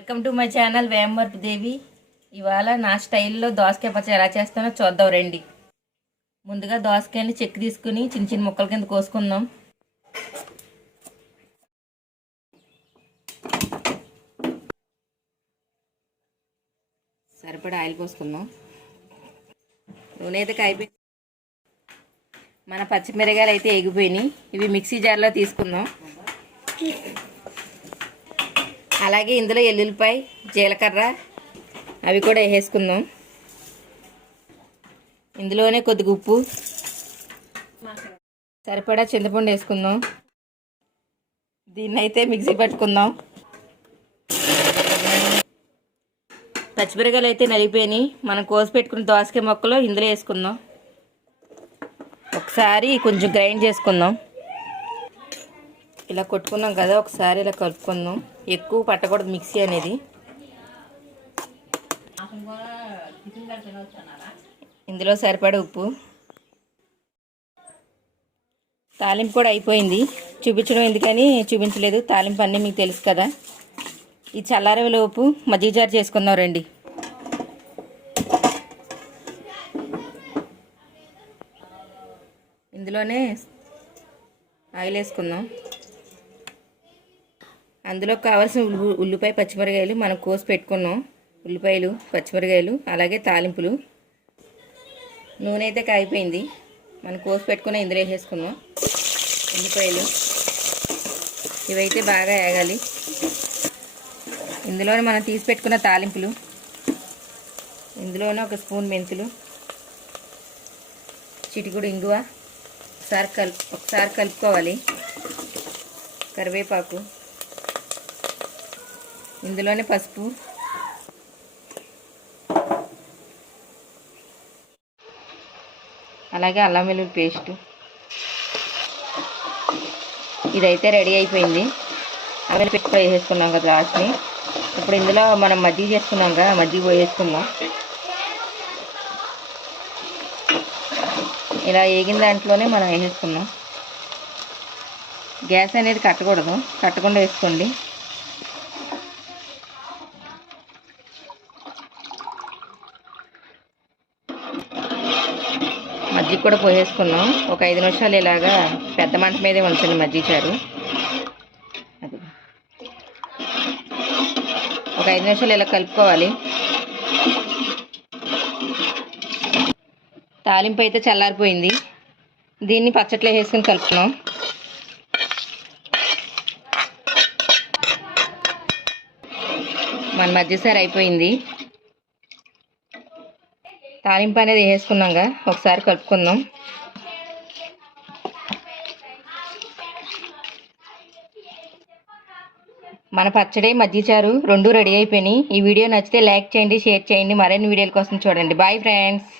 Welcome to my channel వేమవర్పు దేవి ఇవాళ నా స్టైల్లో దోసకాయ పచ్చడి ఎలా చేస్తానో చూద్దాం రండి. ముందుగా దోసకాయని చెక్కు తీసుకుని చిన్న చిన్న ముక్కల కింద కోసుకుందాం. సరిపడా ఆయిల్ పోసుకుందాం. నూనె అయితే కాయిపోయింది. మన పచ్చిమిరకాయలు అయితే ఎగిపోయినాయి. ఇవి మిక్సీ జార్లో తీసుకుందాం. అలాగే ఇందులో ఎల్లుల్లిపాయ జీలకర్ర అవి కూడా వేసేసుకుందాం ఇందులోనే కొద్దిగా ఉప్పు సరిపడా చింతపండు వేసుకుందాం. దీన్ని అయితే మిక్సీ పట్టుకుందాం. పచ్చిమిరకాయలు అయితే నలిగిపోయినాయి. మనం కోసి పెట్టుకున్న దోసకాయ మొక్కలు ఇందులో వేసుకుందాం. ఒకసారి కొంచెం గ్రైండ్ చేసుకుందాం. ఇలా కొట్టుకున్నాం కదా ఒకసారి ఇలా కలుపుకుందాం. ఎక్కువ పట్టకూడదు మిక్సీ అనేది. ఇందులో సరిపడ ఉప్పు. తాలింపు కూడా అయిపోయింది. చూపించడం ఎందుకని చూపించలేదు. తాలింపు అన్నీ మీకు తెలుసు కదా. ఈ చల్లారవేలోపు మజ్జిగ జారు చేసుకుందాం రండి. ఇందులోనే ఆయిల్ వేసుకుందాం. అందులో కావాల్సిన ఉల్లి ఉల్లిపాయ పచ్చిమిరకాయలు మనం కోసి పెట్టుకున్నాం. ఉల్లిపాయలు పచ్చిమిరకాయలు అలాగే తాలింపులు. నూనె అయితే కాగిపోయింది. మనం కోసి పెట్టుకున్న ఇందులో వేసేసుకున్నాం ఉల్లిపాయలు. ఇవైతే బాగా వేగాలి. ఇందులోనే మనం తీసి పెట్టుకున్న తాలింపులు. ఇందులోనే ఒక స్పూన్ మెంతులు. చిటికుడు ఇంగువ. ఒకసారి కలుపు ఒకసారి కలుపుకోవాలి. కరివేపాకు. ఇందులోనే పసుపు. అలాగే అల్లం వెల్లుల్లి పేస్టు. ఇదైతే రెడీ అయిపోయింది. అల్లం పెట్టి వేసేసుకున్నాం కదా లాస్ట్ని. ఇప్పుడు ఇందులో మనం మజ్జిగ చేసుకున్నాం కదా మజ్జిగ పోయేసుకుందాం ఇలా వేగిన దాంట్లోనే మనం వేసేసుకున్నాం గ్యాస్ అనేది కట్టకూడదు. కట్టకుండా వేసుకోండి. మజ్జిగ కూడా పోసేసుకున్నాం. ఒక ఐదు నిమిషాలు ఇలాగా పెద్ద మంట మీదే ఉంచండి మజ్జిగ చారు. అది. ఒక ఐదు నిమిషాలు ఇలా కలుపుకోవాలి. తాలింపు అయితే చల్లారిపోయింది. దీన్ని పచ్చట్లో వేసుకుని కలుపుకున్నాం మన మధ్యసారి అయిపోయింది. తాలింపు అనేది వేసుకున్నాక ఒకసారి కలుపుకుందాం. మన పచ్చడి మజ్జిచారు రెండు రెడీ అయిపోయినాయి. ఈ వీడియో నచ్చితే లైక్ చేయండి షేర్ చేయండి. మరిన్ని వీడియోల కోసం చూడండి. Bye friends